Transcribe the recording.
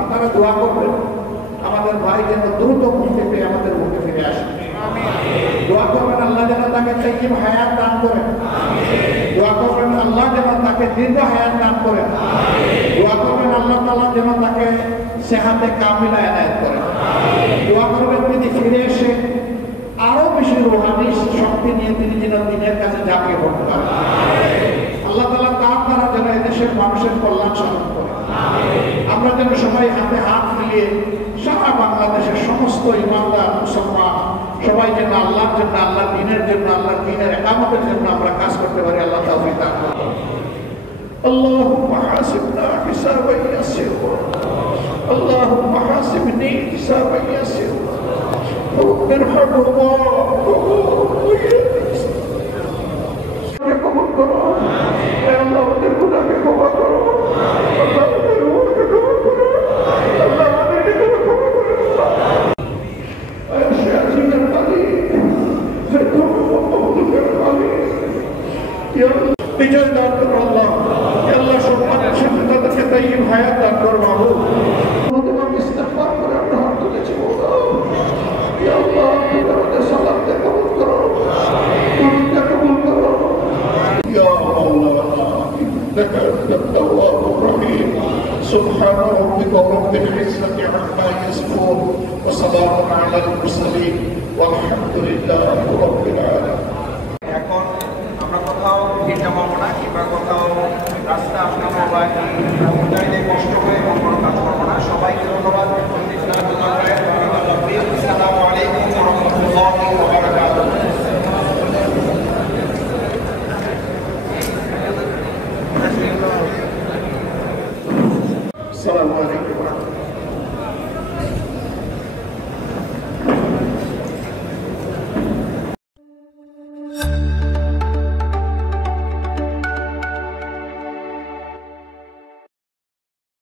আপনারা দোয়া করবেন আমাদের ভাই যেন দ্রুত মুক্তি পেয়ে আমাদের মুখে ফিরে আসে। দোয়া করবেন আল্লাহ যেন তাকে তাইয়্যিব হায়াত দান করেন। দোয়া করবেন আল্লাহ যেন তাকে দীর্ঘ হায়াত দান করেন। দোয়া করবেন আল্লাহ তাআলা যেন তাকে সেহাতে কামিলা এনায়েত করেন। দোয়া করবেন তিনি ফিরে এসে আরো বেশি রুহানি শক্তি নিয়ে তিনি যেন দিনের কাছে ঝাঁপিয়ে পড়তে পারেন। আল্লাহ তাআলা তার দ্বারা যেন এদেশের মানুষের কল্যাণ সাধন করে। আমরা যেন সবাই হাতে হাত মিলিয়ে সারা বাংলাদেশের সমস্ত ইমানদার মুসলমান সবাই যেন আল্লাহর জন্য, আল্লাহর দ্বীনের জন্য, আল্লাহর দ্বীনের ইকামতের জন্য আমরা কাজ করতে পারি। আল্লাহ তাওফীক দান করুন। আল্লাহুম্মা হাসিবনা হিসাবান ইয়াসিরা, আল্লাহুম্মা হাসিবনি হিসাবান ইয়াসিরা, ইরহামহুল্লাহ কবুল করো। হে আল্লাহ আমাদের গুনাহকে ক্ষমা করো। আল্লাহ আমাদের গুনাহকে ক্ষমা করো। আল্লাহ আমাদের গুনাহকে ক্ষমা করো। বিজয় দান করো আল্লাহ। আল্লাহ সম্মানের সাথে তাদেরকে তাইয়্যিব হায়াত দান করো মাহবুব। আমি ইস্তেগফার করে আমরা হাত তুলেছি বলবো ইয়া আল্লাহ তুমি আমাদের সালাতকে কবুল করো, দুরূদকে কবুল করো। ইয়া মাওলানা ইন্নাকা আত-তাওয়াবুর রহিম। سبحان ربك رب العزة عما يصفون وسلام على المرسلين والحمد لله رب العالمين। এখন আমরা কোথাও ভিড় জমাবো না কিংবা কোথাও রাস্তা আটকাবো বা গাড়িতে কষ্ট করে এবং কোনো কাজ করবো না। সবাইকে ধন্যবাদ। আসসালামু আলাইকুম ওয়া রাহমাতুল্লাহি ওয়া বারাকাতুহু। السلام عليكم ورحمة الله।